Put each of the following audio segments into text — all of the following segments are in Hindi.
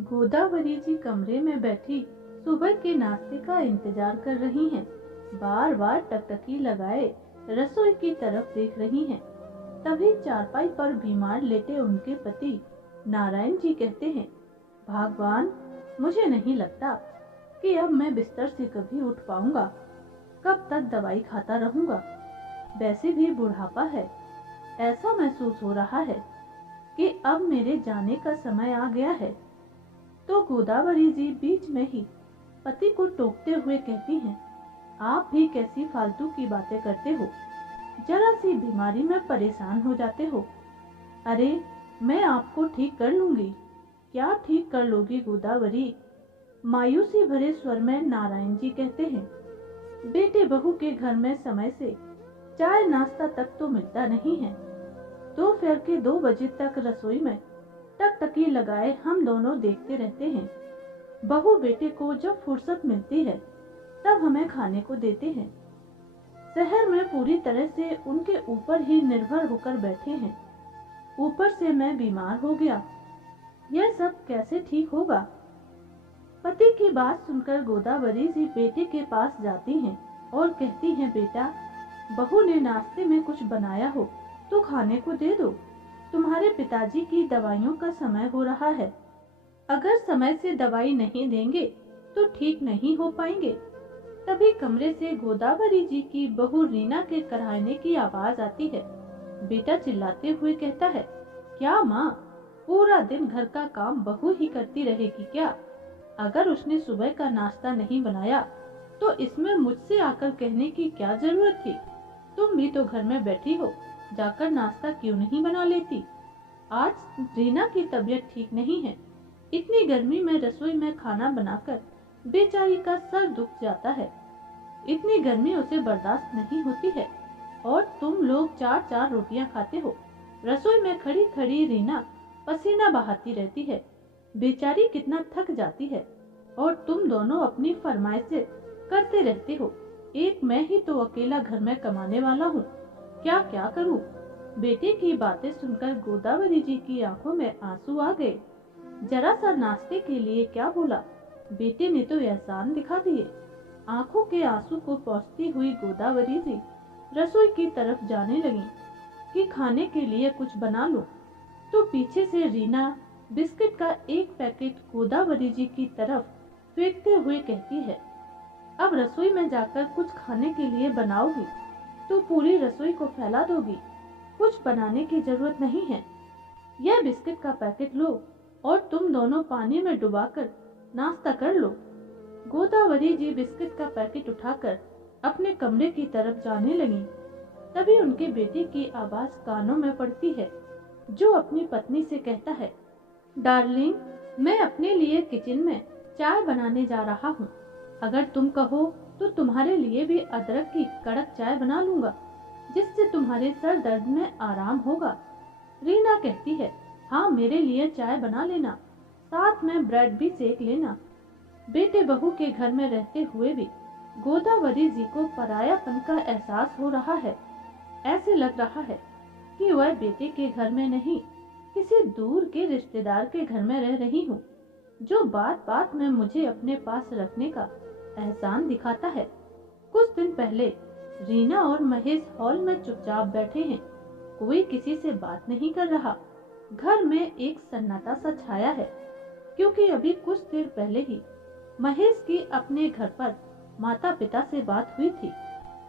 गोदावरी जी कमरे में बैठी सुबह के नाश्ते का इंतजार कर रही हैं। बार बार टकटकी लगाए रसोई की तरफ देख रही हैं। तभी चारपाई पर बीमार लेटे उनके पति नारायण जी कहते हैं, भगवान, मुझे नहीं लगता कि अब मैं बिस्तर से कभी उठ पाऊंगा। कब तक दवाई खाता रहूंगा। वैसे भी बुढ़ापा है। ऐसा महसूस हो रहा है कि अब मेरे जाने का समय आ गया है। तो गोदावरी जी बीच में ही पति को टोकते हुए कहती हैं, आप भी कैसी फालतू की बातें करते हो। जरा सी बीमारी में परेशान हो जाते हो। अरे, मैं आपको ठीक कर लूंगी। क्या ठीक कर लोगी गोदावरी? मायूसी भरे स्वर में नारायण जी कहते हैं, बेटे बहू के घर में समय से चाय नाश्ता तक तो मिलता नहीं है। दोपहर के 2 बजे तक रसोई में टकटकी लगाए हम दोनों देखते रहते हैं। बहू बेटे को जब फुर्सत मिलती है तब हमें खाने को देते हैं। शहर में पूरी तरह से उनके ऊपर ही निर्भर होकर बैठे हैं। ऊपर से मैं बीमार हो गया। यह सब कैसे ठीक होगा? पति की बात सुनकर गोदावरी जी बेटे के पास जाती हैं और कहती हैं, बेटा, बहू ने नाश्ते में कुछ बनाया हो तो खाने को दे दो। तुम्हारे पिताजी की दवाइयों का समय हो रहा है। अगर समय से दवाई नहीं देंगे तो ठीक नहीं हो पाएंगे। तभी कमरे से गोदावरी जी की बहू रीना के कराहने की आवाज आती है। बेटा चिल्लाते हुए कहता है, क्या माँ, पूरा दिन घर का काम बहू ही करती रहेगी क्या? अगर उसने सुबह का नाश्ता नहीं बनाया तो इसमें मुझसे आकर कहने की क्या जरूरत थी? तुम भी तो घर में बैठी हो, जाकर नाश्ता क्यों नहीं बना लेती? आज रीना की तबीयत ठीक नहीं है। इतनी गर्मी में रसोई में खाना बनाकर बेचारी का सर दुख जाता है। इतनी गर्मी उसे बर्दाश्त नहीं होती है और तुम लोग 4-4 रोटियां खाते हो। रसोई में खड़ी खड़ी रीना पसीना बहाती रहती है। बेचारी कितना थक जाती है और तुम दोनों अपनी फरमाइशें करते रहते हो। एक मैं ही तो अकेला घर में कमाने वाला हूँ। क्या क्या करूँ? बेटे की बातें सुनकर गोदावरी जी की आंखों में आंसू आ गए। जरा सा नाश्ते के लिए क्या बोला, बेटे ने तो एहसान दिखा दिए। आंखों के आंसू को पोंछती हुई गोदावरी जी रसोई की तरफ जाने लगी कि खाने के लिए कुछ बना लो। तो पीछे से रीना बिस्किट का एक पैकेट गोदावरी जी की तरफ फेंकते हुए कहती है, अब रसोई में जाकर कुछ खाने के लिए बनाओगी तो पूरी रसोई को फैला दोगी। कुछ बनाने की जरूरत नहीं है। यह बिस्किट का पैकेट लो और तुम दोनों पानी में डुबाकर नाश्ता कर लो। गोदावरी जी बिस्किट का पैकेट उठाकर अपने कमरे की तरफ जाने लगी। तभी उनके बेटे की आवाज कानों में पड़ती है, जो अपनी पत्नी से कहता है, डार्लिंग, मैं अपने लिए किचन में चाय बनाने जा रहा हूँ। अगर तुम कहो तो तुम्हारे लिए भी अदरक की कड़क चाय बना लूंगा, जिससे तुम्हारे सर दर्द में आराम होगा। रीना कहती है, हाँ, मेरे लिए चाय बना लेना, साथ में ब्रेड भी सेक लेना। बेटे बहू के घर में रहते हुए भी गोदावरी जी को परायापन का एहसास हो रहा है। ऐसे लग रहा है कि वह बेटे के घर में नहीं, किसी दूर के रिश्तेदार के घर में रह रही हूँ, जो बात बात में मुझे अपने पास रखने का एहसान दिखाता है। कुछ दिन पहले रीना और महेश हॉल में चुपचाप बैठे हैं। कोई किसी से बात नहीं कर रहा। घर में एक सन्नाटा सा छाया है, क्योंकि अभी कुछ देर पहले ही महेश की अपने घर पर माता पिता से बात हुई थी।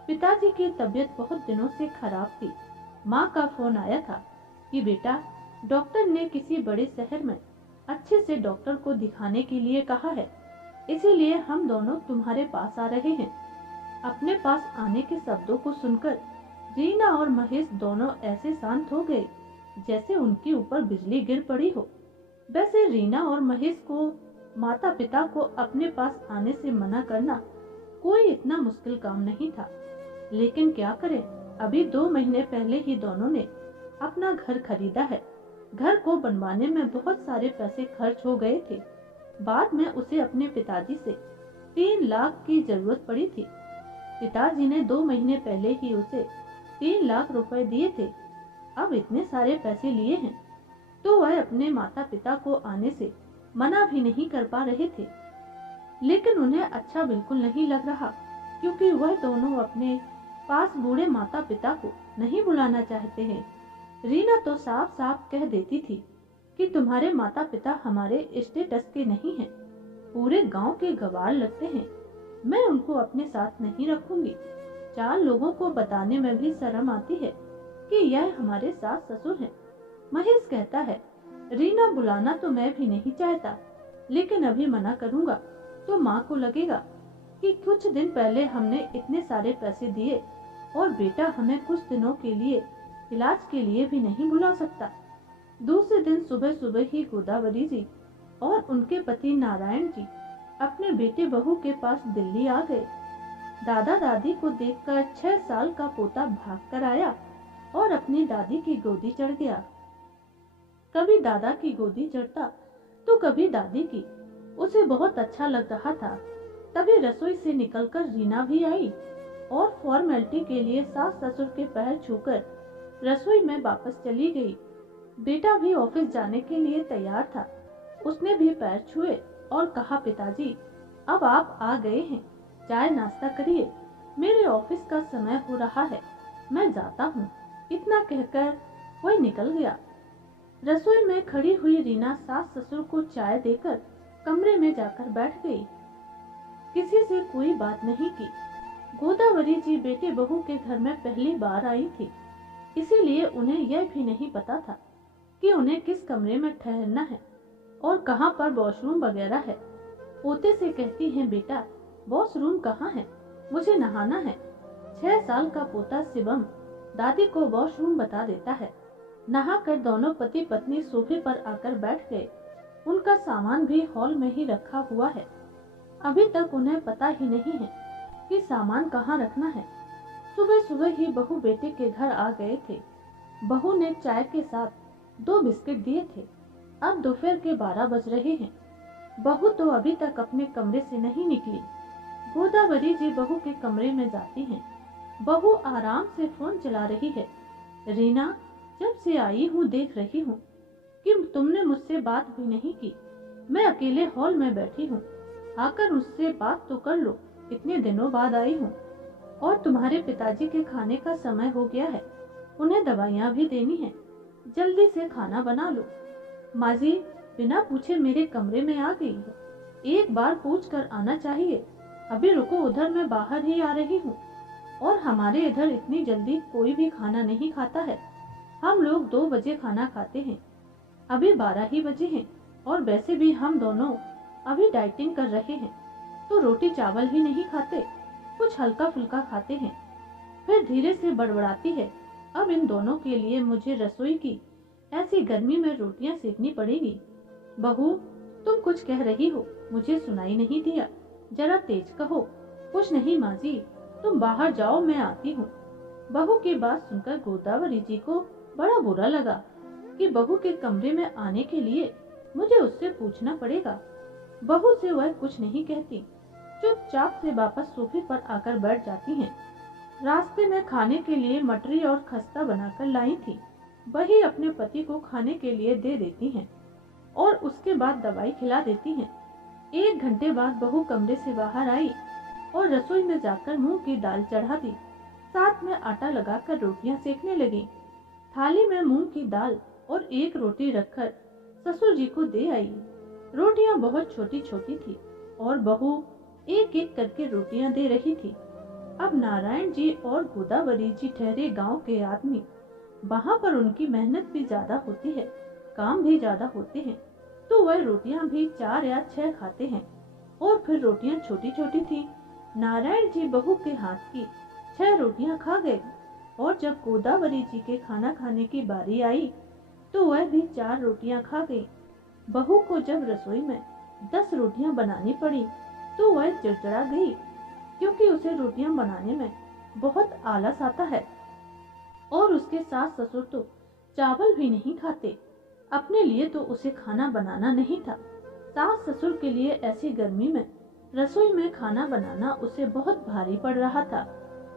पिताजी की तबीयत बहुत दिनों से खराब थी। माँ का फोन आया था कि बेटा, डॉक्टर ने किसी बड़े शहर में अच्छे से डॉक्टर को दिखाने के लिए कहा है, इसीलिए हम दोनों तुम्हारे पास आ रहे हैं। अपने पास आने के शब्दों को सुनकर रीना और महेश दोनों ऐसे शांत हो गए जैसे उनके ऊपर बिजली गिर पड़ी हो। वैसे रीना और महेश को माता पिता को अपने पास आने से मना करना कोई इतना मुश्किल काम नहीं था, लेकिन क्या करें, अभी 2 महीने पहले ही दोनों ने अपना घर खरीदा है। घर को बनवाने में बहुत सारे पैसे खर्च हो गए थे। बाद में उसे अपने पिताजी से 3 लाख की जरूरत पड़ी थी। पिताजी ने 2 महीने पहले ही उसे 3 लाख रुपए दिए थे। अब इतने सारे पैसे लिए हैं तो वह अपने माता पिता को आने से मना भी नहीं कर पा रहे थे, लेकिन उन्हें अच्छा बिल्कुल नहीं लग रहा, क्योंकि वह दोनों अपने पास बूढ़े माता पिता को नहीं बुलाना चाहते हैं। रीना तो साफ साफ कह देती थी कि तुम्हारे माता पिता हमारे स्टेटस के नहीं हैं, पूरे गांव के गवार लगते हैं, मैं उनको अपने साथ नहीं रखूंगी। 4 लोगों को बताने में भी शर्म आती है कि यह हमारे सास ससुर हैं। महेश कहता है, रीना बुलाना तो मैं भी नहीं चाहता, लेकिन अभी मना करूंगा तो माँ को लगेगा कि कुछ दिन पहले हमने इतने सारे पैसे दिए और बेटा हमें कुछ दिनों के लिए इलाज के लिए भी नहीं बुला सकता। दूसरे दिन सुबह सुबह ही गोदावरी जी और उनके पति नारायण जी अपने बेटे बहू के पास दिल्ली आ गए। दादा दादी को देखकर 6 साल का पोता भाग कर आया और अपनी दादी की गोदी चढ़ गया। कभी दादा की गोदी चढ़ता तो कभी दादी की। उसे बहुत अच्छा लग रहा था। तभी रसोई से निकलकर रीना भी आई और फॉर्मेलिटी के लिए सास ससुर के पैर छूकर रसोई में वापस चली गई। बेटा भी ऑफिस जाने के लिए तैयार था। उसने भी पैर छुए और कहा, पिताजी अब आप आ गए हैं, चाय नाश्ता करिए, मेरे ऑफिस का समय हो रहा है, मैं जाता हूँ। इतना कहकर वह निकल गया। रसोई में खड़ी हुई रीना सास ससुर को चाय देकर कमरे में जाकर बैठ गई। किसी से कोई बात नहीं की। गोदावरी जी बेटे बहू के घर में पहली बार आई थी, इसीलिए उन्हें यह भी नहीं पता था कि उन्हें किस कमरे में ठहरना है और कहाँ पर वॉशरूम वगैरह है। पोते से कहती हैं, बेटा वॉशरूम कहाँ है, मुझे नहाना है। 6 साल का पोता शिवम दादी को वॉशरूम बता देता है। नहाकर दोनों पति पत्नी सोफे पर आकर बैठ गए। उनका सामान भी हॉल में ही रखा हुआ है। अभी तक उन्हें पता ही नहीं है कि सामान कहाँ रखना है। सुबह सुबह ही बहू बेटे के घर आ गए थे। बहू ने चाय के साथ 2 बिस्किट दिए थे। अब दोपहर के 12 बज रहे हैं। बहू तो अभी तक अपने कमरे से नहीं निकली। गोदावरी जी बहू के कमरे में जाती हैं। बहू आराम से फोन चला रही है। रीना, जब से आई हूँ देख रही हूँ कि तुमने मुझसे बात भी नहीं की। मैं अकेले हॉल में बैठी हूँ, आकर उससे बात तो कर लो, इतने दिनों बाद आई हूँ। और तुम्हारे पिताजी के खाने का समय हो गया है, उन्हें दवाइयाँ भी देनी है, जल्दी से खाना बना लो। माँ जी बिना पूछे मेरे कमरे में आ गई है, एक बार पूछ कर आना चाहिए। अभी रुको, उधर मैं बाहर ही आ रही हूँ। और हमारे इधर इतनी जल्दी कोई भी खाना नहीं खाता है, हम लोग 2 बजे खाना खाते हैं, अभी 12 ही बजे हैं। और वैसे भी हम दोनों अभी डाइटिंग कर रहे हैं, तो रोटी चावल ही नहीं खाते, कुछ हल्का फुल्का खाते हैं। फिर धीरे से बड़बड़ाती है, अब इन दोनों के लिए मुझे रसोई की ऐसी गर्मी में रोटियां सेकनी पड़ेगी। बहू तुम कुछ कह रही हो, मुझे सुनाई नहीं दिया, जरा तेज कहो। कुछ नहीं माँ जी, तुम बाहर जाओ, मैं आती हूँ। बहू की बात सुनकर गोदावरी जी को बड़ा बुरा लगा कि बहू के कमरे में आने के लिए मुझे उससे पूछना पड़ेगा। बहू से वह कुछ नहीं कहती, चुपचाप से वापस सोफे पर आकर बैठ जाती हैं। रास्ते में खाने के लिए मटरी और खस्ता बनाकर लाई थी, वही अपने पति को खाने के लिए दे देती हैं और उसके बाद दवाई खिला देती हैं। 1 घंटे बाद बहू कमरे से बाहर आई और रसोई में जाकर मूंग की दाल चढ़ा दी, साथ में आटा लगाकर रोटियां सेकने लगी। थाली में मूंग की दाल और 1 रोटी रखकर ससुर जी को दे आई। रोटियां बहुत छोटी छोटी थी और बहू एक एक करके रोटियां दे रही थी। अब नारायण जी और गोदावरी जी ठहरे गांव के आदमी, वहां पर उनकी मेहनत भी ज्यादा होती है, काम भी ज्यादा होते हैं, तो वह रोटियां भी 4 या 6 खाते हैं। और फिर रोटियां छोटी छोटी थी। नारायण जी बहू के हाथ की 6 रोटियां खा गए और जब गोदावरी जी के खाना खाने की बारी आई तो वह भी 4 रोटियां खा गई। बहू को जब रसोई में 10 रोटियां बनानी पड़ी तो वह चिड़चिड़ा गई, क्योंकि उसे रोटियां बनाने में बहुत आलस आता है और उसके सास ससुर तो चावल भी नहीं खाते। अपने लिए तो उसे खाना बनाना नहीं था, सास ससुर के लिए ऐसी गर्मी में रसोई में खाना बनाना उसे बहुत भारी पड़ रहा था।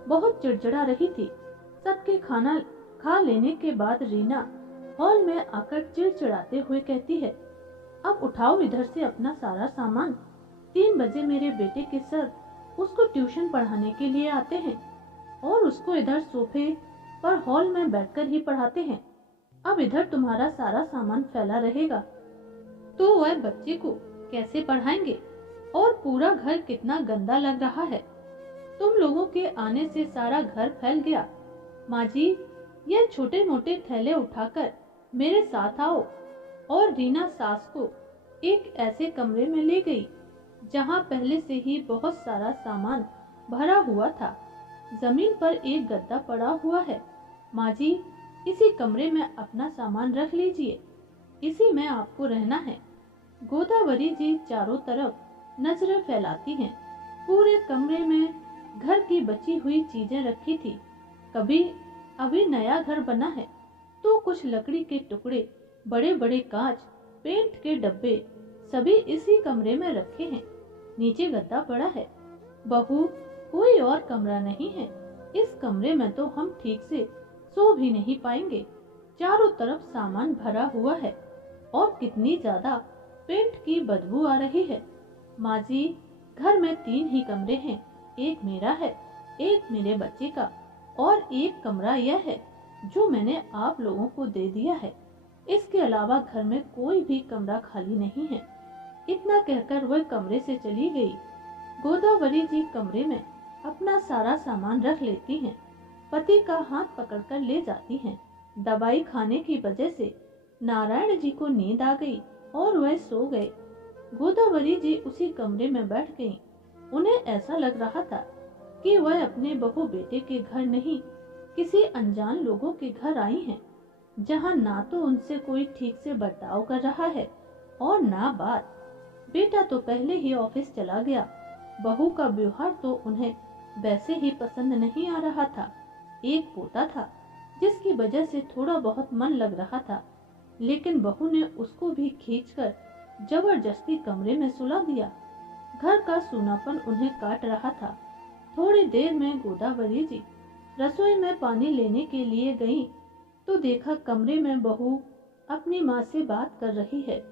बहुत चिड़चिड़ा रही थी। सबके खाना खा लेने के बाद रीना हॉल में आकर चिड़चिड़ाते हुए कहती है, अब उठाओ इधर से अपना सारा सामान। 3 बजे मेरे बेटे के सर उसको ट्यूशन पढ़ाने के लिए आते हैं और उसको इधर सोफे पर हॉल में बैठकर ही पढ़ाते हैं। अब इधर तुम्हारा सारा सामान फैला रहेगा तो वह बच्चे को कैसे पढ़ाएंगे? और पूरा घर कितना गंदा लग रहा है। तुम लोगों के आने से सारा घर फैल गया। माँ जी, यह छोटे मोटे थैले उठाकर मेरे साथ आओ। और रीना सास को एक ऐसे कमरे में ले गई जहाँ पहले से ही बहुत सारा सामान भरा हुआ था। जमीन पर एक गद्दा पड़ा हुआ है। माँ जी, इसी कमरे में अपना सामान रख लीजिए, इसी में आपको रहना है। गोदावरी जी चारों तरफ नजरें फैलाती हैं। पूरे कमरे में घर की बची हुई चीजें रखी थी। अभी नया घर बना है तो कुछ लकड़ी के टुकड़े, बड़े बड़े कांच, पेंट के डब्बे सभी इसी कमरे में रखे हैं। नीचे गद्दा पड़ा है। बहू, कोई और कमरा नहीं है। इस कमरे में तो हम ठीक से सो भी नहीं पाएंगे। चारों तरफ सामान भरा हुआ है और कितनी ज्यादा पेंट की बदबू आ रही है। माँ जी, घर में 3 ही कमरे हैं। एक मेरा है, एक मेरे बच्चे का और एक कमरा यह है जो मैंने आप लोगों को दे दिया है। इसके अलावा घर में कोई भी कमरा खाली नहीं है। इतना कहकर वह कमरे से चली गई। गोदावरी जी कमरे में अपना सारा सामान रख लेती हैं। पति का हाथ पकड़कर ले जाती हैं। दवाई खाने की वजह से नारायण जी को नींद आ गई और वह सो गए। गोदावरी जी उसी कमरे में बैठ गईं। उन्हें ऐसा लग रहा था कि वह अपने बहू बेटे के घर नहीं, किसी अनजान लोगों के घर आई हैं, जहां ना तो उनसे कोई ठीक से बर्ताव कर रहा है और ना बात। बेटा तो पहले ही ऑफिस चला गया। बहू का व्यवहार तो उन्हें वैसे ही पसंद नहीं आ रहा था। एक पोता था जिसकी वजह से थोड़ा बहुत मन लग रहा था, लेकिन बहू ने उसको भी खींचकर जबरदस्ती कमरे में सुला दिया। घर का सूनापन उन्हें काट रहा था। थोड़ी देर में गोदावरी जी रसोई में पानी लेने के लिए गईं, तो देखा कमरे में बहू अपनी माँ से बात कर रही है।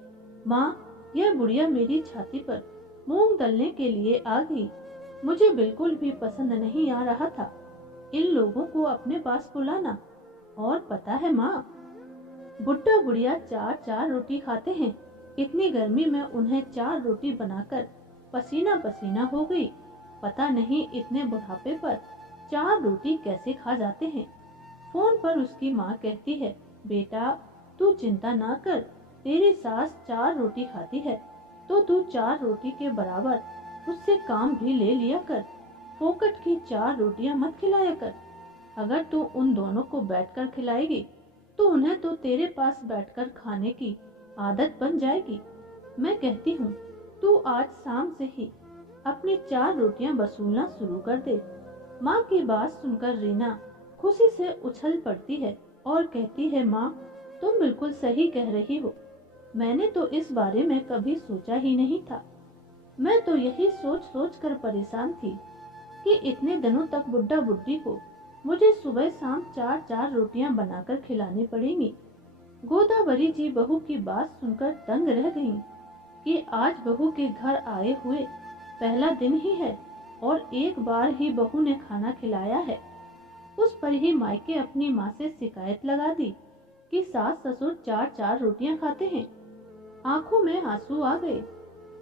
माँ, यह बुढ़िया मेरी छाती पर मूंग दलने के लिए आ गई। मुझे बिल्कुल भी पसंद नहीं आ रहा था इन लोगों को अपने पास बुलाना। और पता है माँ, बुड्ढा बुढ़िया 4-4 रोटी खाते हैं। इतनी गर्मी में उन्हें 4 रोटी बनाकर पसीना पसीना हो गई। पता नहीं इतने बुढ़ापे पर 4 रोटी कैसे खा जाते हैं। फोन पर उसकी माँ कहती है, बेटा तू चिंता ना कर, तेरी सास 4 रोटी खाती है तो तू 4 रोटी के बराबर उससे काम भी ले लिया कर। फोकट की 4 रोटियां मत खिलाया कर। अगर तू उन दोनों को बैठकर खिलाएगी तो उन्हें तो तेरे पास बैठकर खाने की आदत बन जाएगी। मैं कहती हूँ तू आज शाम से ही अपनी 4 रोटियां वसूलना शुरू कर दे। माँ की बात सुनकर रीना खुशी से उछल पड़ती है और कहती है, माँ तुम बिल्कुल सही कह रही हो। मैंने तो इस बारे में कभी सोचा ही नहीं था। मैं तो यही सोच सोच कर परेशान थी कि इतने दिनों तक बुड्ढा बुड्ढी को मुझे सुबह शाम 4-4 रोटियां बनाकर खिलानी पड़ेंगी। गोदावरी जी बहू की बात सुनकर दंग रह गईं कि आज बहू के घर आए हुए पहला दिन ही है और एक बार ही बहू ने खाना खिलाया है। उस पर ही मायके अपनी माँ से शिकायत लगा दी कि सास ससुर 4-4 रोटियां खाते हैं। आंखों में आंसू आ गए।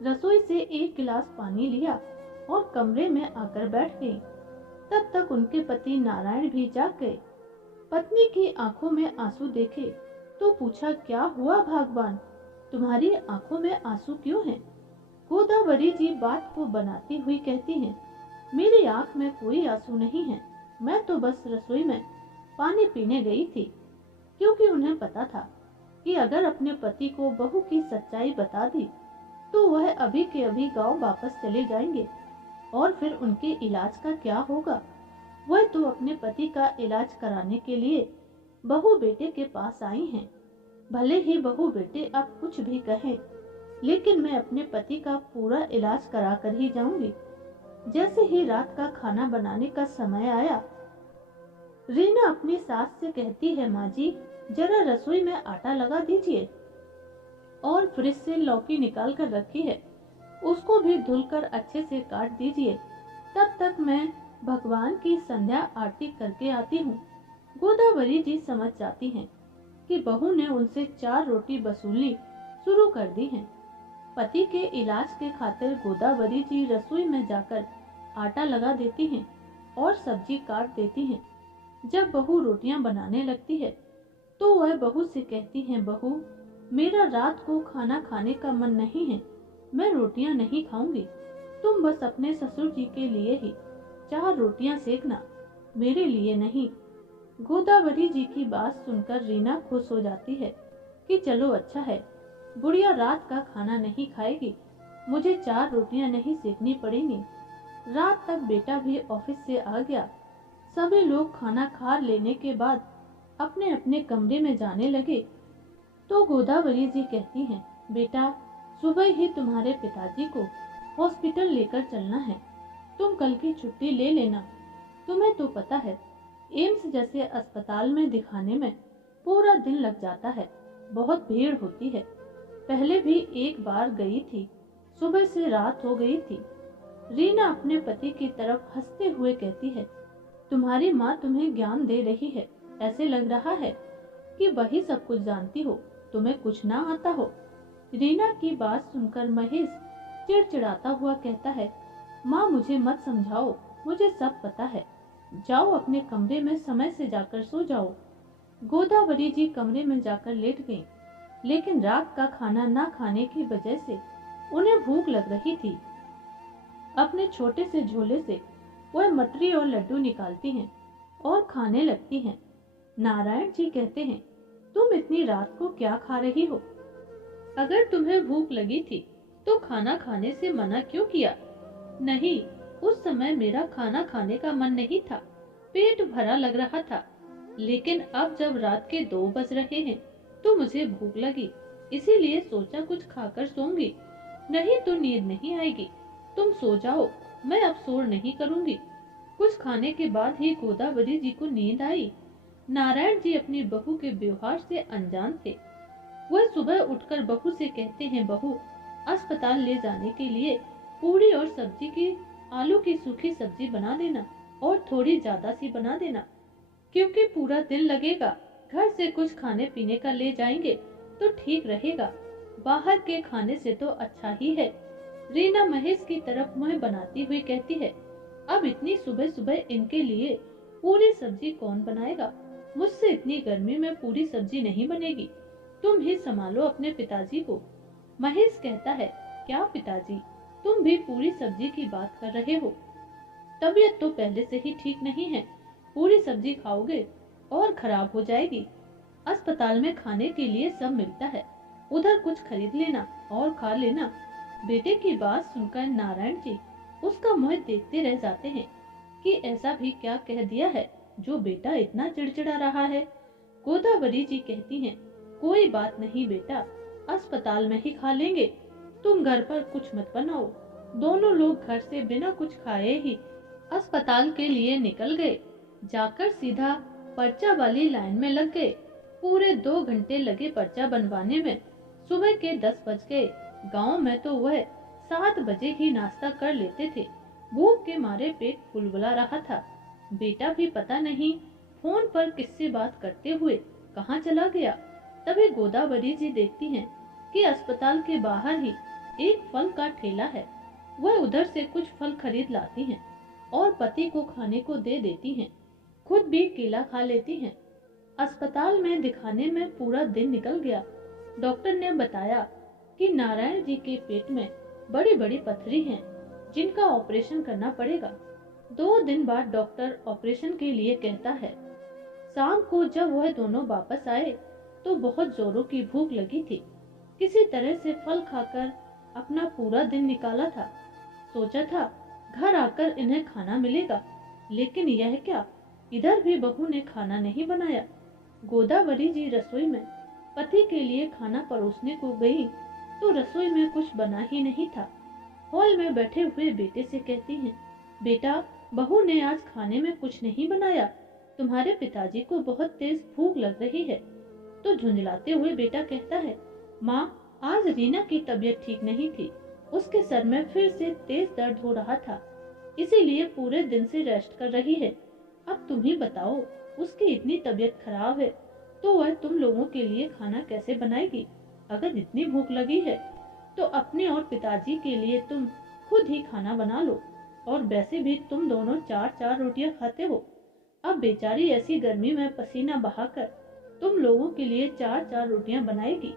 रसोई से एक गिलास पानी लिया और कमरे में आकर बैठ गई। तब तक उनके पति नारायण भी जाग गए। पत्नी की आंखों में आंसू देखे तो पूछा, क्या हुआ भगवान, तुम्हारी आंखों में आंसू क्यों हैं? गोदावरी जी बात को बनाती हुई कहती हैं, मेरी आंख में कोई आंसू नहीं है। मैं तो बस रसोई में पानी पीने गई थी, क्योंकि उन्हें पता था कि अगर अपने पति को बहू की सच्चाई बता दी तो वह अभी के अभी गांव वापस चले जाएंगे और फिर उनके इलाज का क्या होगा। वह तो अपने पति का इलाज कराने के लिए बहू बेटे के पास आई हैं। भले ही बहू बेटे अब कुछ भी कहें, लेकिन मैं अपने पति का पूरा इलाज करा कर ही जाऊंगी। जैसे ही रात का खाना बनाने का समय आया, रीना अपनी सास से कहती है, माँ जी जरा रसोई में आटा लगा दीजिए। और फ्रिज से लौकी निकाल कर रखी है, उसको भी धुलकर अच्छे से काट दीजिए। तब तक मैं भगवान की संध्या आरती करके आती हूँ। गोदावरी जी समझ जाती हैं कि बहू ने उनसे 4 रोटी वसूलनी शुरू कर दी है। पति के इलाज के खातिर गोदावरी जी रसोई में जाकर आटा लगा देती हैं और सब्जी काट देती हैं। जब बहू रोटियां बनाने लगती है तो वह बहू से कहती हैं, बहू, मेरा रात को खाना खाने का मन नहीं है, मैं रोटियां नहीं खाऊंगी। तुम बस अपने ससुर जी के लिए ही 4 रोटियां सेकना, मेरे लिए नहीं। गोदावरी जी की बात सुनकर रीना खुश हो जाती है कि चलो अच्छा है, बुढ़िया रात का खाना नहीं खाएगी, मुझे 4 रोटियां नहीं सेकनी पड़ेंगी। रात तक बेटा भी ऑफिस से आ गया। सभी लोग खाना खा लेने के बाद अपने अपने कमरे में जाने लगे तो गोदावरी जी कहती हैं, बेटा, सुबह ही तुम्हारे पिताजी को हॉस्पिटल लेकर चलना है, तुम कल की छुट्टी ले लेना। तुम्हें तो पता है, एम्स जैसे अस्पताल में दिखाने में पूरा दिन लग जाता है, बहुत भीड़ होती है। पहले भी एक बार गई थी, सुबह से रात हो गई थी। रीना अपने पति की तरफ हंसते हुए कहती है, तुम्हारी माँ तुम्हें ज्ञान दे रही है, ऐसे लग रहा है कि वही सब कुछ जानती हो, तुम्हें कुछ ना आता हो। रीना की बात सुनकर महेश चिड़चिड़ाता हुआ कहता है, माँ मुझे मत समझाओ, मुझे सब पता है, जाओ अपने कमरे में समय से जाकर सो जाओ। गोदावरी जी कमरे में जाकर लेट गईं, लेकिन रात का खाना ना खाने की वजह से उन्हें भूख लग रही थी। अपने छोटे से झोले से वह मटरी और लड्डू निकालती हैं और खाने लगती हैं। नारायण जी कहते हैं, तुम इतनी रात को क्या खा रही हो? अगर तुम्हें भूख लगी थी तो खाना खाने से मना क्यों किया? नहीं, उस समय मेरा खाना खाने का मन नहीं था, पेट भरा लग रहा था, लेकिन अब जब रात के 2 बज रहे हैं तो मुझे भूख लगी, इसीलिए सोचा कुछ खाकर सोऊंगी, नहीं तो नींद नहीं आएगी। तुम सो जाओ, मैं अब शोर नहीं करूंगी। कुछ खाने के बाद ही गोदावरी जी को नींद आई। नारायण जी अपनी बहू के व्यवहार से अनजान थे। वह सुबह उठकर बहू से कहते हैं, बहू, अस्पताल ले जाने के लिए पूरी और सब्जी की आलू की सूखी सब्जी बना देना और थोड़ी ज्यादा सी बना देना, क्योंकि पूरा दिन लगेगा। घर से कुछ खाने पीने का ले जाएंगे तो ठीक रहेगा, बाहर के खाने से तो अच्छा ही है। रीना महेश की तरफ मुंह बनाती हुई कहती है, अब इतनी सुबह सुबह इनके लिए पूरी सब्जी कौन बनाएगा? मुझसे इतनी गर्मी में पूरी सब्जी नहीं बनेगी, तुम ही संभालो अपने पिताजी को। महेश कहता है, क्या पिताजी, तुम भी पूरी सब्जी की बात कर रहे हो? तबीयत तो पहले से ही ठीक नहीं है, पूरी सब्जी खाओगे और खराब हो जाएगी। अस्पताल में खाने के लिए सब मिलता है, उधर कुछ खरीद लेना और खा लेना। बेटे की बात सुनकर नारायण जी उसका मुंह देखते रह जाते हैं कि ऐसा भी क्या कह दिया है जो बेटा इतना चिड़चिड़ा रहा है। गोदावरी जी कहती हैं, कोई बात नहीं बेटा, अस्पताल में ही खा लेंगे, तुम घर पर कुछ मत बनाओ। दोनों लोग घर से बिना कुछ खाए ही अस्पताल के लिए निकल गए। जाकर सीधा पर्चा वाली लाइन में लग गए। पूरे 2 घंटे लगे पर्चा बनवाने में। सुबह के 10 बज गए। गांव में तो वह 7 बजे ही नाश्ता कर लेते थे। भूख के मारे पेट फुलबुला रहा था। बेटा भी पता नहीं फोन पर किससे बात करते हुए कहाँ चला गया। तभी गोदावरी जी देखती हैं कि अस्पताल के बाहर ही एक फल का ठेला है। वह उधर से कुछ फल खरीद लाती हैं और पति को खाने को दे देती हैं, खुद भी केला खा लेती हैं। अस्पताल में दिखाने में पूरा दिन निकल गया। डॉक्टर ने बताया कि नारायण जी के पेट में बड़ी बड़ी पथरी हैं, जिनका ऑपरेशन करना पड़ेगा। 2 दिन बाद डॉक्टर ऑपरेशन के लिए कहता है। शाम को जब वह दोनों वापस आए तो बहुत जोरों की भूख लगी थी। किसी तरह से फल खाकर अपना पूरा दिन निकाला था। सोचा था घर आकर इन्हें खाना मिलेगा, लेकिन यह क्या, इधर भी बहू ने खाना नहीं बनाया। गोदावरी जी रसोई में पति के लिए खाना परोसने को गई तो रसोई में कुछ बना ही नहीं था। हॉल में बैठे हुए बेटे से कहती हैं, बेटा, बहू ने आज खाने में कुछ नहीं बनाया, तुम्हारे पिताजी को बहुत तेज भूख लग रही है। तो झुंझलाते हुए बेटा कहता है, माँ, आज रीना की तबीयत ठीक नहीं थी। उसके सर में फिर से तेज दर्द हो रहा था, इसीलिए पूरे दिन से रेस्ट कर रही है। अब तुम ही बताओ, उसकी इतनी तबीयत खराब है तो वह तुम लोगों के लिए खाना कैसे बनाएगी? अगर इतनी भूख लगी है तो अपने और पिताजी के लिए तुम खुद ही खाना बना लो। और वैसे भी तुम दोनों 4-4 रोटियां खाते हो। अब बेचारी ऐसी गर्मी में पसीना बहाकर तुम लोगों के लिए 4-4 रोटियां बनाएगी।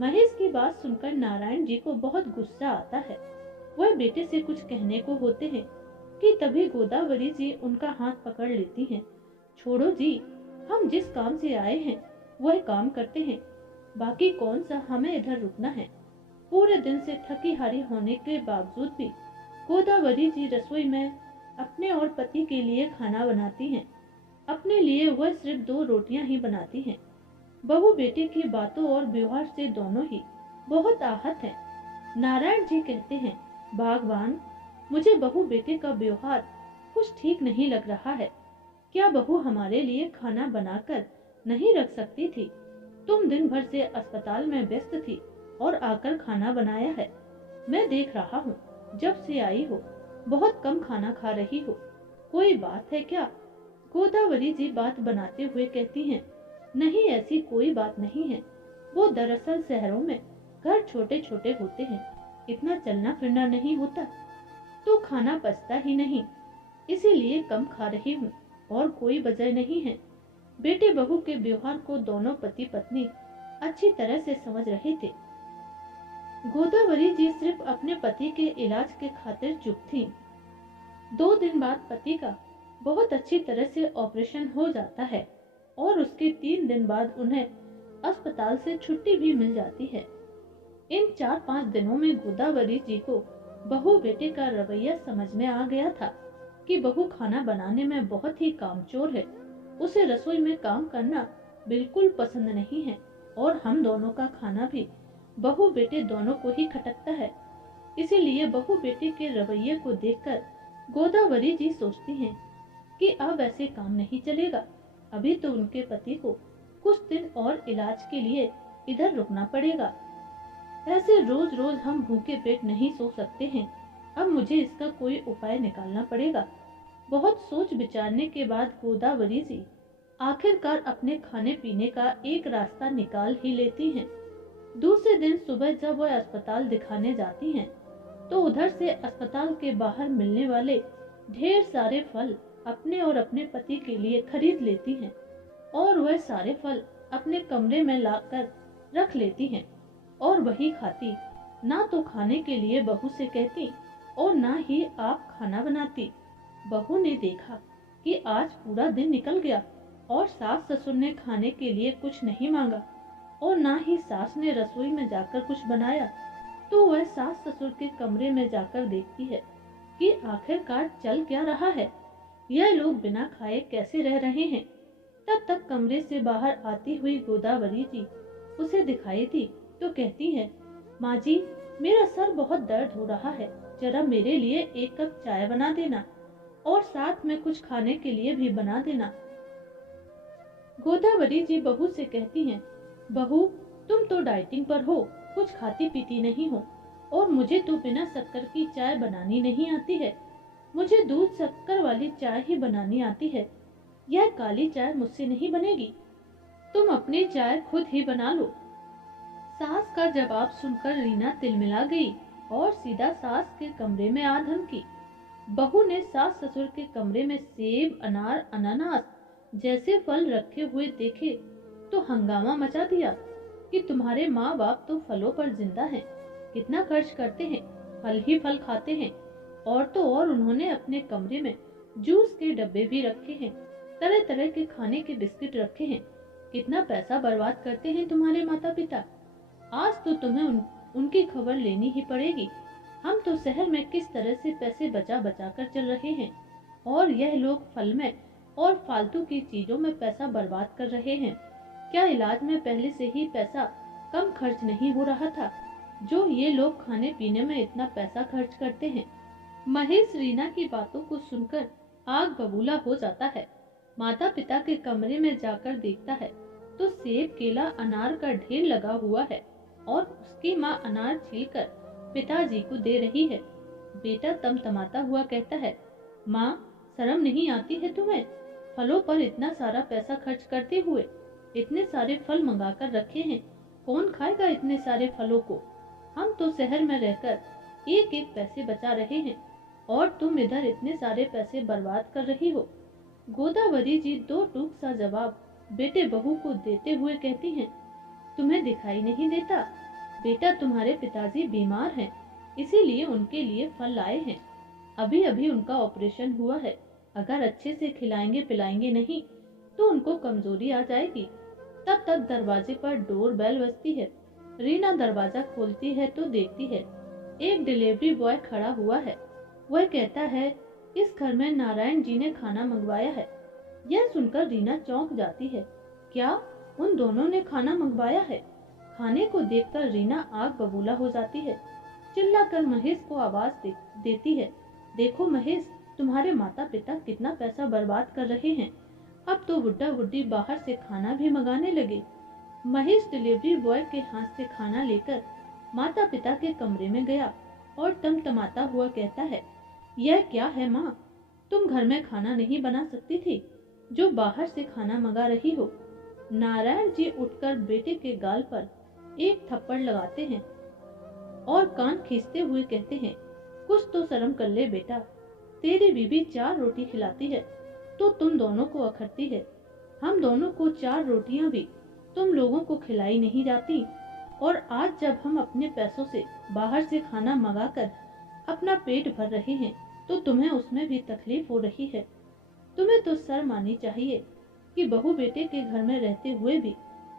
महेश की बात सुनकर नारायण जी को बहुत गुस्सा आता है। वह बेटे से कुछ कहने को होते हैं कि तभी गोदावरी जी उनका हाथ पकड़ लेती हैं। छोड़ो जी, हम जिस काम से आए हैं वह काम करते हैं, बाकी कौन सा हमें इधर रुकना है। पूरे दिन से थकी हारी होने के बावजूद भी गोदावरी जी रसोई में अपने और पति के लिए खाना बनाती हैं। अपने लिए वह सिर्फ 2 रोटियां ही बनाती हैं। बहू बेटे की बातों और व्यवहार से दोनों ही बहुत आहत हैं। नारायण जी कहते हैं, भगवान, मुझे बहू बेटे का व्यवहार कुछ ठीक नहीं लग रहा है। क्या बहू हमारे लिए खाना बनाकर नहीं रख सकती थी? तुम दिन भर से अस्पताल में व्यस्त थी और आकर खाना बनाया है। मैं देख रहा हूँ, जब से आई हो बहुत कम खाना खा रही हो। कोई बात है क्या? गोदावरी जी बात बनाते हुए कहती हैं, नहीं, ऐसी कोई बात नहीं है। वो दरअसल शहरों में घर छोटे छोटे होते हैं, इतना चलना फिरना नहीं होता, तो खाना पचता ही नहीं, इसीलिए कम खा रही हूँ, और कोई वजह नहीं है। बेटे बहू के व्यवहार को दोनों पति पत्नी अच्छी तरह से समझ रहे थे। गोदावरी जी सिर्फ अपने पति के इलाज के खातिर चुप थीं। 2 दिन बाद पति का बहुत अच्छी तरह से ऑपरेशन हो जाता है और उसके 3 दिन बाद उन्हें अस्पताल से छुट्टी भी मिल जाती है। इन 4-5 दिनों में गोदावरी जी को बहू बेटे का रवैया समझ में आ गया था कि बहू खाना बनाने में बहुत ही कामचोर है। उसे रसोई में काम करना बिल्कुल पसंद नहीं है और हम दोनों का खाना भी बहू बेटे दोनों को ही खटकता है। इसीलिए बहू बेटे के रवैये को देखकर गोदावरी जी सोचती हैं कि अब ऐसे काम नहीं चलेगा। अभी तो उनके पति को कुछ दिन और इलाज के लिए इधर रुकना पड़ेगा। ऐसे रोज रोज हम भूखे पेट नहीं सो सकते हैं। अब मुझे इसका कोई उपाय निकालना पड़ेगा। बहुत सोच विचारने के बाद गोदावरी जी आखिरकार अपने खाने पीने का एक रास्ता निकाल ही लेती हैं। दूसरे दिन सुबह जब वह अस्पताल दिखाने जाती हैं, तो उधर से अस्पताल के बाहर मिलने वाले ढेर सारे फल अपने और अपने पति के लिए खरीद लेती हैं और वह सारे फल अपने कमरे में लाकर रख लेती हैं और वही खाती। ना तो खाने के लिए बहू से कहती और ना ही आप खाना बनाती। बहू ने देखा कि आज पूरा दिन निकल गया और सास ससुर ने खाने के लिए कुछ नहीं मांगा और ना ही सास ने रसोई में जाकर कुछ बनाया, तो वह सास ससुर के कमरे में जाकर देखती है कि आखिरकार चल क्या रहा है, यह लोग बिना खाए कैसे रह रहे हैं। तब तक कमरे से बाहर आती हुई गोदावरी जी उसे दिखाई दी तो कहती है, माँ जी, मेरा सर बहुत दर्द हो रहा है, जरा मेरे लिए 1 कप चाय बना देना और साथ में कुछ खाने के लिए भी बना देना। गोदावरी जी बहू से कहती हैं, बहू, तुम तो डाइटिंग पर हो, कुछ खाती पीती नहीं हो और मुझे तो बिना शक्कर की चाय बनानी नहीं आती है। मुझे दूध शक्कर वाली चाय ही बनानी आती है। यह काली चाय मुझसे नहीं बनेगी। तुम अपनी चाय खुद ही बना लो। सास का जवाब सुनकर रीना तिलमिला गई और सीधा सास के कमरे में आ धमकी। बहू ने सास ससुर के कमरे में सेब, अनार, अनानास जैसे फल रखे हुए देखे तो हंगामा मचा दिया कि तुम्हारे माँ बाप तो फलों पर जिंदा हैं, कितना खर्च करते हैं, फल ही फल खाते हैं। और तो और उन्होंने अपने कमरे में जूस के डब्बे भी रखे हैं, तरह तरह के खाने के बिस्किट रखे हैं। कितना पैसा बर्बाद करते हैं तुम्हारे माता पिता। आज तो तुम्हें उनकी खबर लेनी ही पड़ेगी। हम तो शहर में किस तरह से पैसे बचा बचा कर चल रहे हैं और यह लोग फल में और फालतू की चीजों में पैसा बर्बाद कर रहे हैं। क्या इलाज में पहले से ही पैसा कम खर्च नहीं हो रहा था, जो ये लोग खाने पीने में इतना पैसा खर्च करते हैं। महेश रीना की बातों को सुनकर आग बबूला हो जाता है। माता पिता के कमरे में जाकर देखता है तो सेब, केला, अनार का ढेर लगा हुआ है। और उसकी माँ अनार छीलकर पिताजी को दे रही है। बेटा तमतमाता हुआ कहता है, माँ शर्म नहीं आती है तुम्हें? फलों पर इतना सारा पैसा खर्च करते हुए इतने सारे फल मंगा कर रखे हैं, कौन खाएगा इतने सारे फलों को? हम तो शहर में रहकर एक एक पैसे बचा रहे हैं और तुम इधर इतने सारे पैसे बर्बाद कर रही हो। गोदावरी जी दो टूक सा जवाब बेटे बहू को देते हुए कहती हैं, तुम्हें दिखाई नहीं देता बेटा, तुम्हारे पिताजी बीमार हैं, इसीलिए उनके लिए फल लाए हैं। अभी अभी उनका ऑपरेशन हुआ है, अगर अच्छे से खिलाएंगे पिलाएंगे नहीं तो उनको कमजोरी आ जाएगी। तब तक दरवाजे पर डोर बेल बजती है। रीना दरवाजा खोलती है तो देखती है एक डिलीवरी बॉय खड़ा हुआ है। वह कहता है, इस घर में नारायण जी ने खाना मंगवाया है। यह सुनकर रीना चौंक जाती है। क्या उन दोनों ने खाना मंगवाया है? खाने को देखकर रीना आग बबूला हो जाती है। चिल्लाकर महेश को आवाज देती है, देखो महेश, तुम्हारे माता पिता कितना पैसा बर्बाद कर रहे हैं। अब तो बुड्ढा बुड्ढी बाहर से खाना भी मंगाने लगे। महेश डिलीवरी बॉय के हाथ से खाना लेकर माता पिता के कमरे में गया और तमतमाता हुआ कहता है, यह क्या है माँ, तुम घर में खाना नहीं बना सकती थी जो बाहर से खाना मंगा रही हो? नारायण जी उठकर बेटे के गाल पर एक थप्पड़ लगाते हैं और कान खींचते हुए कहते हैं, कुछ तो शर्म कर ले बेटा, तेरी बीबी 4 रोटी खिलाती है तो तुम दोनों को अखरती है। हम दोनों को 4 रोटियां भी तुम लोगों को खिलाई नहीं जाती, और आज जब हम अपने पैसों से बाहर से खाना मंगाकर अपना पेट भर रहे हैं तो तुम्हें उसमें भी तकलीफ हो रही है। तुम्हें तो शर्म आनी चाहिए कि बहू बेटे के घर में रहते हुए भी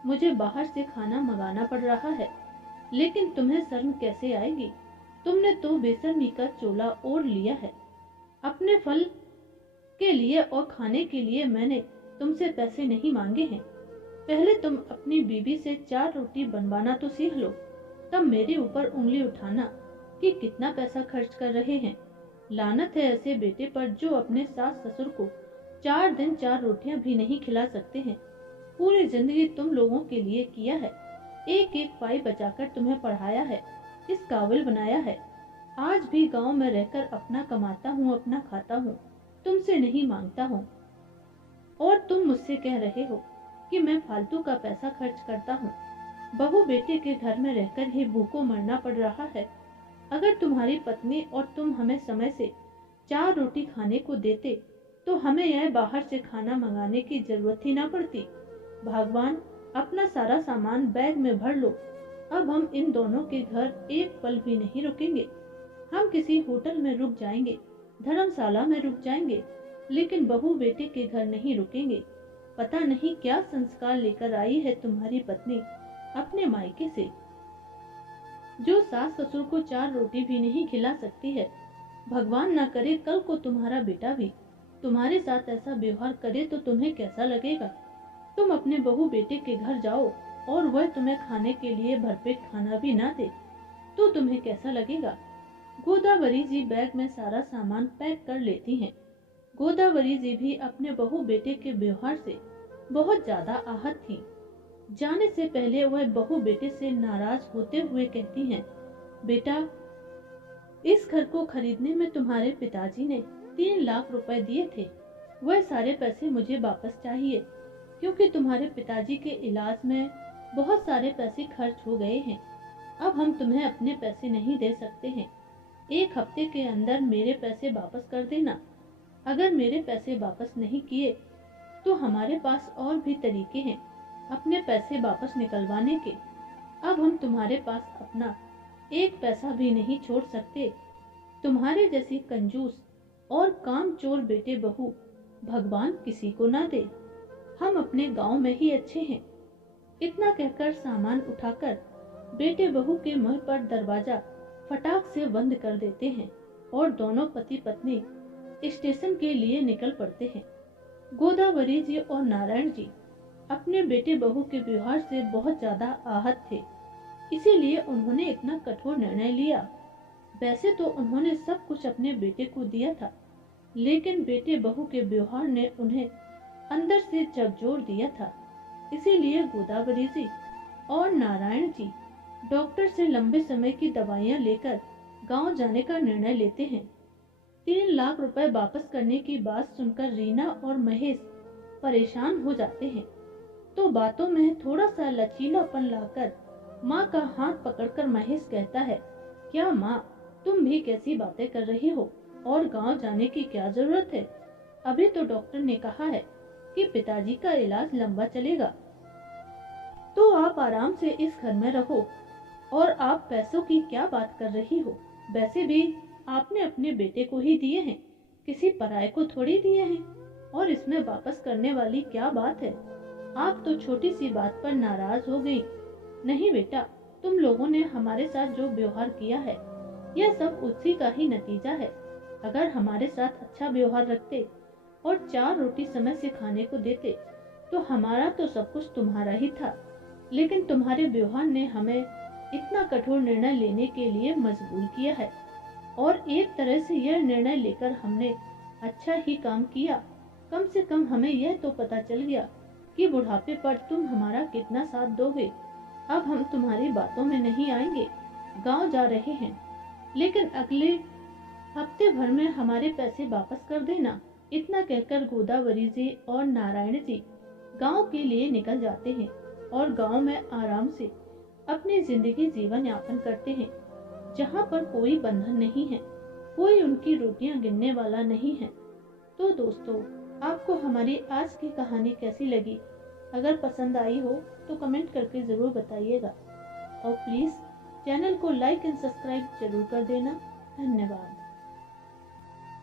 मुझे बाहर से खाना मंगाना पड़ रहा है, लेकिन तुम्हें शर्म कैसे आएगी? तुमने तो बेशर्मी का चोला ओढ़ लिया है। अपने फल के लिए और खाने के लिए मैंने तुमसे पैसे नहीं मांगे हैं। पहले तुम अपनी बीबी से 4 रोटी बनवाना तो सीख लो, तब मेरे ऊपर उंगली उठाना कि कितना पैसा खर्च कर रहे हैं। लानत है ऐसे बेटे पर जो अपने सास ससुर को 4 दिन 4 रोटियां भी नहीं खिला सकते हैं। पूरी जिंदगी तुम लोगों के लिए किया है, एक एक पाई बचाकर तुम्हें पढ़ाया है, इस काबिल बनाया है। आज भी गांव में रहकर अपना कमाता हूँ, अपना खाता हूँ, तुमसे नहीं मांगता हूँ, और तुम मुझसे कह रहे हो कि मैं फालतू का पैसा खर्च करता हूँ। बहू बेटे के घर में रहकर ही भूखों मरना पड़ रहा है। अगर तुम्हारी पत्नी और तुम हमें समय से 4 रोटी खाने को देते तो हमें यह बाहर से खाना मंगाने की जरूरत ही ना पड़ती। भगवान, अपना सारा सामान बैग में भर लो, अब हम इन दोनों के घर एक पल भी नहीं रुकेंगे। हम किसी होटल में रुक जाएंगे, धर्मशाला में रुक जाएंगे, लेकिन बहू बेटे के घर नहीं रुकेंगे। पता नहीं क्या संस्कार लेकर आई है तुम्हारी पत्नी अपने मायके से, जो सास ससुर को 4 रोटी भी नहीं खिला सकती है। भगवान ना करे कल को तुम्हारा बेटा भी तुम्हारे साथ ऐसा व्यवहार करे तो तुम्हें कैसा लगेगा? तुम अपने बहू बेटे के घर जाओ और वह तुम्हें खाने के लिए भरपेट खाना भी ना दे तो तुम्हें कैसा लगेगा? गोदावरी जी बैग में सारा सामान पैक कर लेती हैं। गोदावरी जी भी अपने बहू बेटे के व्यवहार से बहुत ज्यादा आहत थीं। जाने से पहले वह बहू बेटे से नाराज होते हुए कहती हैं, बेटा, इस घर को खरीदने में तुम्हारे पिताजी ने 3 लाख रुपए दिए थे। वह सारे पैसे मुझे वापस चाहिए, क्योंकि तुम्हारे पिताजी के इलाज में बहुत सारे पैसे खर्च हो गए हैं। अब हम तुम्हें अपने पैसे नहीं दे सकते हैं। 1 हफ्ते के अंदर मेरे पैसे वापस कर देना। अगर मेरे पैसे वापस नहीं किए तो हमारे पास और भी तरीके हैं अपने पैसे वापस निकलवाने के। अब हम तुम्हारे पास अपना 1 पैसा भी नहीं छोड़ सकते। तुम्हारे जैसी कंजूस और कामचोर बेटे बहू भगवान किसी को ना दे। हम अपने गांव में ही अच्छे हैं। इतना कहकर सामान उठाकर बेटे बहू के मुंह पर दरवाजा फटाक से बंद कर देते हैं और दोनों पति पत्नी स्टेशन के लिए निकल पड़ते हैं। गोदावरी जी और नारायण जी अपने बेटे बहू के व्यवहार से बहुत ज्यादा आहत थे, इसीलिए उन्होंने इतना कठोर निर्णय लिया। वैसे तो उन्होंने सब कुछ अपने बेटे को दिया था, लेकिन बेटे बहू के व्यवहार ने उन्हें अंदर से झकझोर दिया था। इसीलिए गोदावरी जी और नारायण जी डॉक्टर से लंबे समय की दवाइयां लेकर गांव जाने का निर्णय लेते हैं। 3 लाख रुपए वापस करने की बात सुनकर रीना और महेश परेशान हो जाते हैं। तो बातों में थोड़ा सा लचीलापन लाकर माँ का हाथ पकड़कर महेश कहता है, क्या माँ, तुम भी कैसी बातें कर रही हो, और गांव जाने की क्या जरूरत है? अभी तो डॉक्टर ने कहा है कि पिताजी का इलाज लंबा चलेगा, तो आप आराम से इस घर में रहो। और आप पैसों की क्या बात कर रही हो? वैसे भी आपने अपने बेटे को ही दिए हैं, किसी पराये को थोड़ी दिए हैं। और इसमें वापस करने वाली क्या बात है? आप तो छोटी सी बात पर नाराज हो गई। नहीं बेटा, तुम लोगों ने हमारे साथ जो व्यवहार किया है, यह सब उसी का ही नतीजा है। अगर हमारे साथ अच्छा व्यवहार रखते और 4 रोटी समय से खाने को देते, तो हमारा तो सब कुछ तुम्हारा ही था। लेकिन तुम्हारे व्यवहार ने हमें इतना कठोर निर्णय लेने के लिए मजबूर किया है, और एक तरह से यह निर्णय लेकर हमने अच्छा ही काम किया। कम से कम हमें यह तो पता चल गया कि बुढ़ापे पर तुम हमारा कितना साथ दोगे। अब हम तुम्हारी बातों में नहीं आएंगे, गांव जा रहे हैं, लेकिन अगले हफ्ते भर में हमारे पैसे वापस कर देना। इतना कहकर गोदावरी जी और नारायण जी गांव के लिए निकल जाते हैं और गांव में आराम से अपनी जिंदगी जीवन यापन करते हैं, जहां पर कोई बंधन नहीं है, कोई उनकी रोटियां गिनने वाला नहीं है। तो दोस्तों, आपको हमारी आज की कहानी कैसी लगी? अगर पसंद आई हो तो कमेंट करके ज़रूर बताइएगा, और प्लीज़ चैनल को लाइक एंड सब्सक्राइब जरूर कर देना। धन्यवाद।